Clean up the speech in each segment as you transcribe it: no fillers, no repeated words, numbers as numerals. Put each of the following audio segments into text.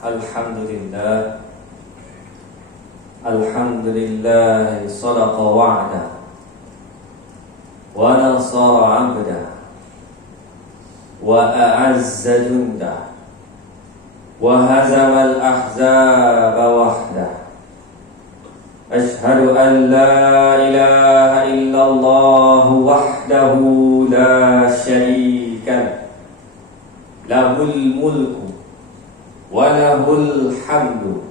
Alhamdulillah. Alhamdulillah sadaqa wa'da wa nasara 'abda wa a'azza junda wa hazama al-ahzaba wahda. Ashhadu an la ilaha illallah wahdahu la syarika lahu, lahul mulku wa lahul hamdu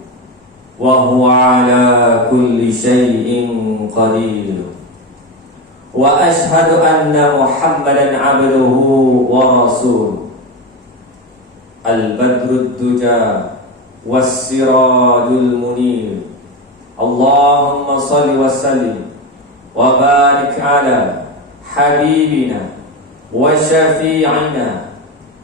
wa huwa ala kulli syai'in qadir. Wa ashhadu anna Muhammadan abduhu wa rasuluh, al-badrud duja was-sirajul munir. Allahumma salli wa sallim wa barik ala habibina wa syafi'ina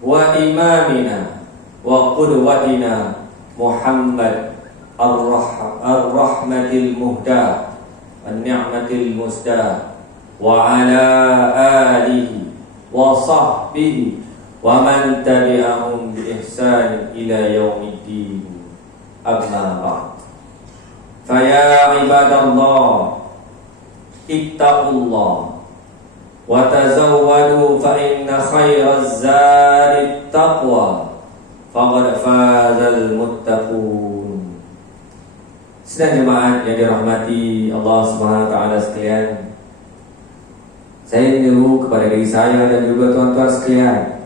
wa imamina wa qudwatina Muhammad ar-rahmatil muhda an-ni'matil musda wa ala alihi wa sahbihi wa man tabi'ahum bi ihsan ila yaumiddin. Amma ba'd. Fa ya ibadallah ittaqullah wa tazawwadu fa inna khairaz zadi taqwa faqad fazal muttaqun. Sidang jemaat yang dirahmati Allah Subhanahu wa taala sekalian, saya menyeru kepada diri saya dan juga tuan-tuan sekalian,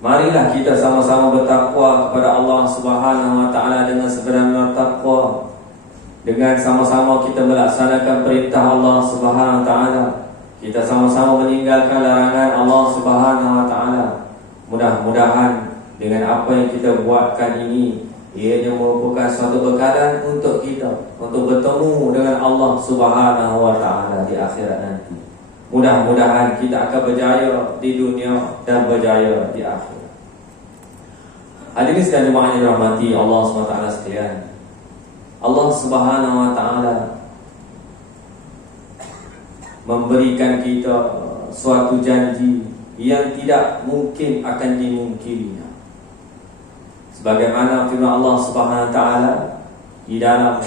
marilah kita sama-sama bertakwa kepada Allah Subhanahu wa taala dengan sebenar-benar takwa, dengan sama-sama kita melaksanakan perintah Allah Subhanahu wa taala, kita sama-sama meninggalkan larangan Allah Subhanahu wa taala. Mudah-mudahan dengan apa yang kita buatkan ini, ianya merupakan suatu bekalan untuk kita untuk bertemu dengan Allah Subhanahu wa taala di akhirat nanti. Mudah-mudahan kita akan berjaya di dunia dan berjaya di akhirat. Hadirin sekalian jemaah yang dirahmati Allah Subhanahu wa taala sekalian, Allah Subhanahu wa taala memberikan kita suatu janji yang tidak mungkin akan dimungkininya. Sebagaimana firman Allah Subhanahu wa taala di dalam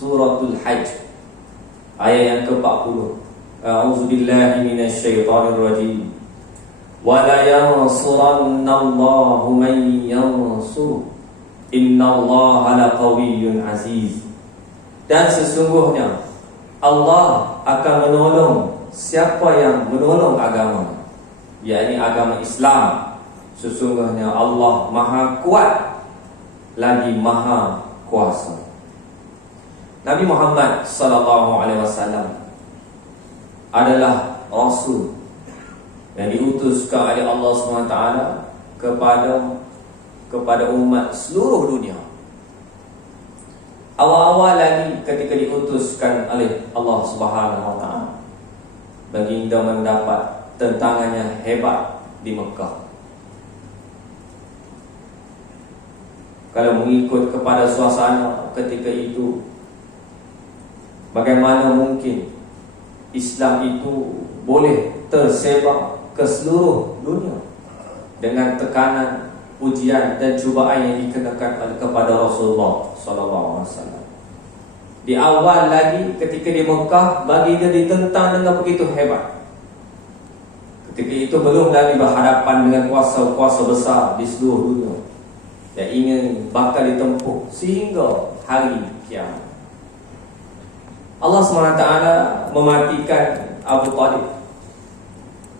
suratul Hajj ayat yang ke-40. A'udzu billahi minasyaitonir rajim. Wa la yansurannallahu man yansur. Innallaha laqawiyyun aziz. Dan sesungguhnya Allah akan menolong siapa yang menolong agama, yakni agama Islam. Sesungguhnya Allah Maha Kuat lagi Maha Kuasa. Nabi Muhammad sallallahu alaihi wasallam adalah rasul yang diutuskan oleh Allah Subhanahu wa taala kepada umat seluruh dunia. Awal-awal lagi ketika diutuskan oleh Allah Subhanahu wa taala, baginda mendapat tentangannya hebat di Mekah. Kalau mengikut kepada suasana ketika itu, bagaimana mungkin Islam itu boleh tersebar ke seluruh dunia dengan tekanan, ujian dan cubaan yang dikenakan kepada Rasulullah sallallahu alaihi wasallam. Di awal lagi ketika di Mekah, baginda ditentang dengan begitu hebat. Ketika itu belum lagi berhadapan dengan kuasa-kuasa besar di seluruh dunia yang ingin bakal ditempuh sehingga hari kiamat. Allah SWT mematikan Abu Talib.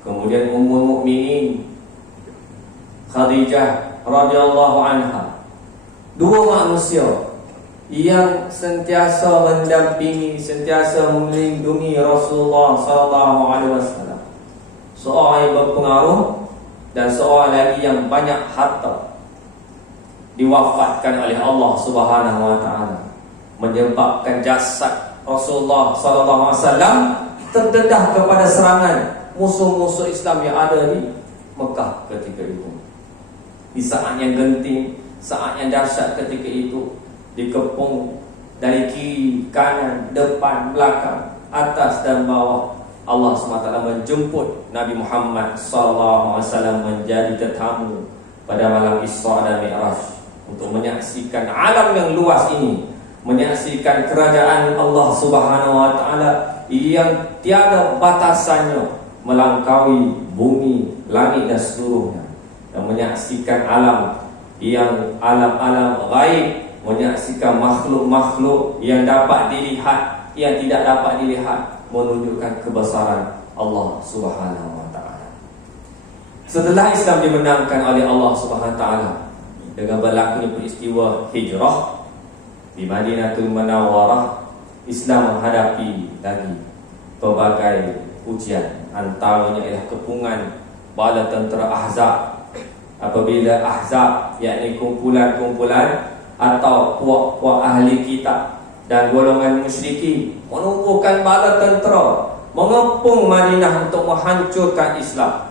Kemudian Ummul Mukminin Khadijah radhiyallahu anha, dua manusia yang sentiasa mendampingi, sentiasa melindungi Rasulullah sallallahu alaihi wasallam. Seorang yang berpengaruh dan seorang lagi yang banyak harta diwafatkan oleh Allah Subhanahu wa taala, menyebabkan jasad Rasulullah sallallahu alaihi wasallam terdedah kepada serangan musuh-musuh Islam yang ada di Mekah ketika itu. Di saat yang genting, saat yang dahsyat ketika itu, dikepung dari kiri, kanan, depan, belakang, atas dan bawah, Allah SWT menjemput Nabi Muhammad SAW menjadi tetamu pada malam Isra dan Mi'raj untuk menyaksikan alam yang luas ini, menyaksikan kerajaan Allah Subhanahu wa taala yang tiada batasannya, melampaui bumi, langit dan seluruhnya, dan menyaksikan alam yang alam-alam gaib, menyaksikan makhluk-makhluk yang dapat dilihat, yang tidak dapat dilihat, menunjukkan kebesaran Allah Subhanahu wa taala. Setelah Islam dimenangkan oleh Allah Subhanahu wa taala dengan berlakunya peristiwa hijrah di Madinatul Munawwarah, Islam menghadapi lagi pelbagai ujian. Antaranya ialah kepungan bala tentera Ahzab. Apabila Ahzab, yakni kumpulan-kumpulan atau puak-puak ahli kitab dan golongan musyrikin menumpukan bala tentera mengepung Madinah untuk menghancurkan Islam.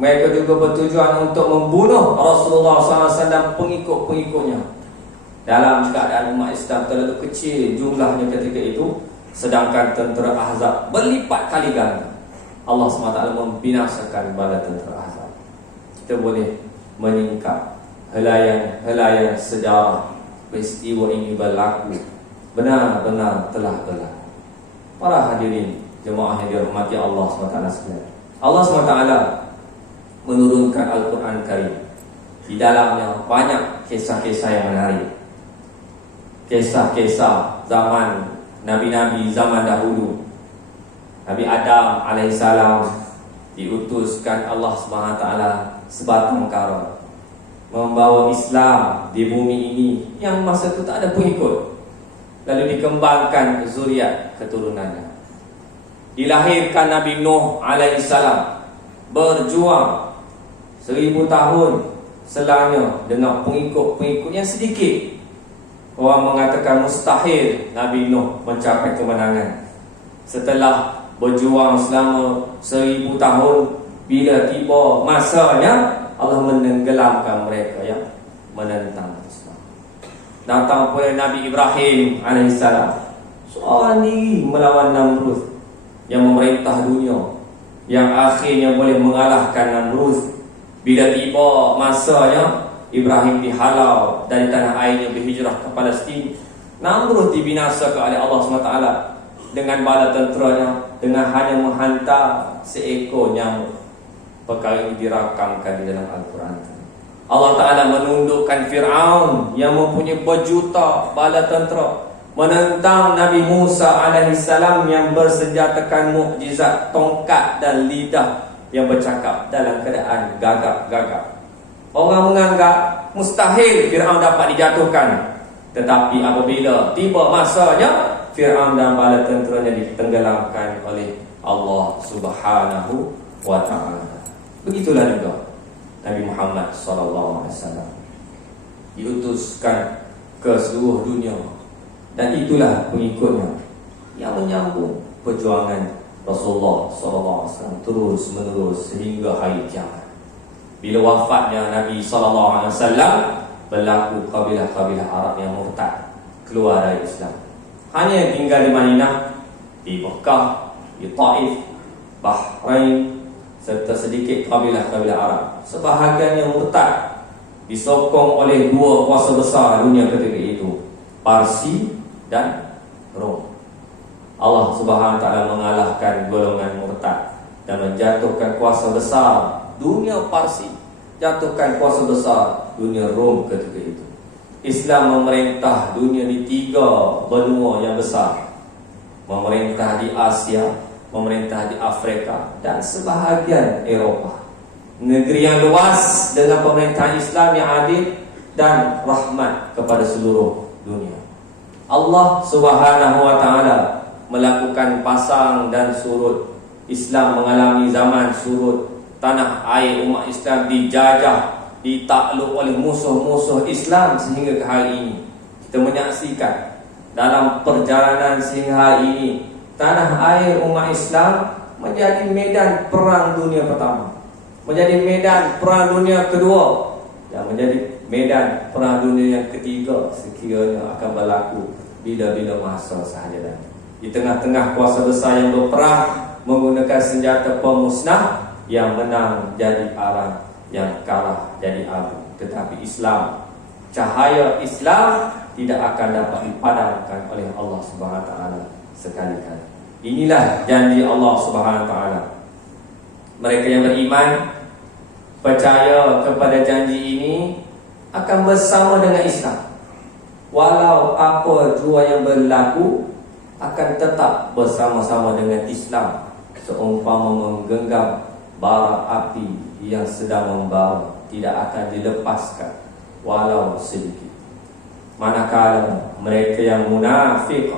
Mereka juga bertujuan untuk membunuh Rasulullah SAW dan pengikut-pengikutnya. Dalam keadaan umat Islam terlalu kecil jumlahnya ketika itu, sedangkan tentera Ahzab berlipat kali ganda, Allah SWT membinasakan bala tentera Ahzab. Kita boleh menyingkap helaian sejarah peristiwa ini berlaku, benar-benar telah berlaku. Para hadirin jemaah yang dirahmati Allah SWT sekalian, Allah SWT menurunkan Al-Quran Karim. Di dalamnya banyak kisah-kisah yang menarik, kisah-kisah zaman Nabi-Nabi zaman dahulu. Nabi Adam alaihissalam diutuskan Allah SWT sebatang kara, membawa Islam di bumi ini yang masa itu tak ada pengikut. Lalu dikembangkan zuriat keturunannya. Dilahirkan Nabi Nuh alaihissalam, berjuang 1000 tahun selanya dengan pengikut-pengikut yang sedikit. Orang mengatakan mustahil Nabi Nuh mencapai kemenangan. Setelah berjuang selama 1000 tahun, bila tiba masanya, Allah menenggelamkan mereka yang menentang Islam. Datang pula Nabi Ibrahim alaihissalam, seorang diri melawan Namrud yang memerintah dunia, yang akhirnya boleh mengalahkan Namrud. Bila tiba masanya, Ibrahim dihalau dari tanah airnya berhijrah ke Palestin. Namrud dibinasakan oleh Allah SWT dengan bala tenteranya, dengan hanya menghantar seekor nyamuk. Perkara ini dirakamkan di dalam Al-Quran. Allah Ta'ala menundukkan Fir'aun yang mempunyai berjuta bala tentera, menentang Nabi Musa alaihissalam yang bersenjatakan mukjizat tongkat dan lidah yang bercakap dalam keadaan gagap-gagap. Orang menganggap mustahil Fir'aun dapat dijatuhkan, tetapi apabila tiba masanya, Fir'aun dan bala tenteranya ditenggelamkan oleh Allah Subhanahu wa ta'ala. Begitulah juga Nabi Muhammad SAW diutuskan ke seluruh dunia, dan itulah pengikutnya yang menyambung perjuangan Rasulullah SAW terus menerus sehingga hari kiamat. Bila wafatnya Nabi SAW, berlaku kabilah-kabilah Arab yang murtad, keluar dari Islam. Hanya tinggal di Madinah, di Mekah, di Taif, Bahrain, serta sedikit kabilah-kabilah Arab. Sebahagian yang murtad disokong oleh dua kuasa besar dunia ketika itu, Parsi dan Rom. Allah Subhanahu wa taala mengalahkan golongan murtad dan menjatuhkan kuasa besar dunia Parsi, jatuhkan kuasa besar dunia Rom ketika itu. Islam memerintah dunia di 3 benua yang besar, memerintah di Asia, memerintah di Afrika dan sebahagian Eropah. Negeri yang luas dengan pemerintahan Islam yang adil dan rahmat kepada seluruh dunia. Allah Subhanahu wa taala melakukan pasang dan surut. Islam mengalami zaman surut. Tanah air umat Islam dijajah, ditakluk oleh musuh-musuh Islam sehingga ke hari ini. Kita menyaksikan dalam perjalanan sehingga hari ini, tanah air umat Islam menjadi medan perang dunia pertama, menjadi medan perang dunia kedua, dan menjadi medan perang dunia yang ketiga sekiranya akan berlaku bila-bila masa sahaja nanti. Di tengah-tengah kuasa besar yang berperang menggunakan senjata pemusnah, yang menang jadi arang yang kalah jadi abu. Tetapi Islam, cahaya Islam tidak akan dapat dipadamkan oleh Allah Subhanahu wa taala sekali-kali. Inilah janji Allah Subhanahu wa taala. Mereka yang beriman percaya kepada janji ini akan bersama dengan Islam. Walau apa jua yang berlaku, akan tetap bersama-sama dengan Islam, seumpama menggenggam bara api yang sedang membara, tidak akan dilepaskan walau sedikit. Manakala mereka yang munafik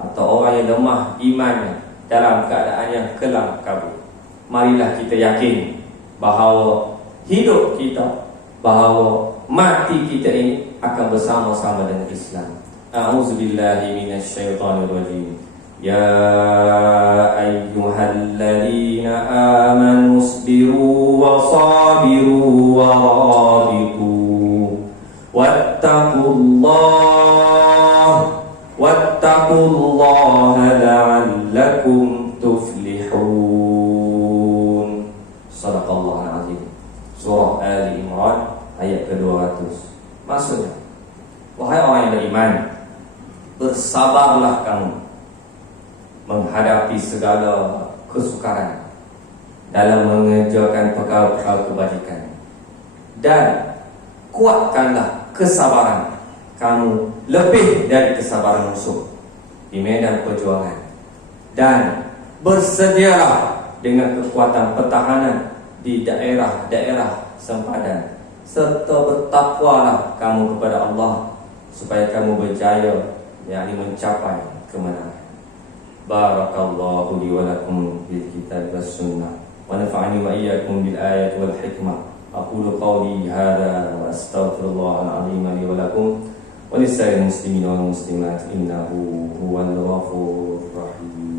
atau orang yang lemah imannya dalam keadaan yang kelam kabut, marilah kita yakin bahawa hidup kita, bahawa mati kita ini akan bersama-sama dengan Islam. A'udzubillahi minasyaitonirrajim. Ya ayyuhalladzina amanu isbiru wa sabiru wa rabitu wattaqullaha la'allakum tuflihun. Shadaqallahul azim. Surah Ali Imran ayat ke-200. Maksudnya, wahai orang yang beriman, bersabarlah kamu menghadapi segala kesukaran dalam mengerjakan perkara-perkara kebajikan, dan kuatkanlah kesabaran kamu lebih dari kesabaran musuh di medan perjuangan, dan bersedialah dengan kekuatan pertahanan di daerah-daerah sempadan, serta bertakwalah kamu kepada Allah supaya kamu berjaya, yakni mencapai kemenangan. Barakallahu li wa lakum bil kitab was sunnah wa nafa'ani wa iyyakum bil ayati wal hikmah. Aqulu qawli hadza wa astaghfirullahal azim li wa lakum wa lisa'il muslimin wal muslimat innahu huwal ghafurur rahim.